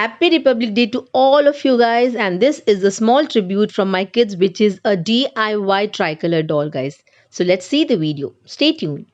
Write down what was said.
Happy Republic Day to all of you guys, and this is a small tribute from my kids, which is a DIY tricolor doll, guys. So let's see the video. Stay tuned.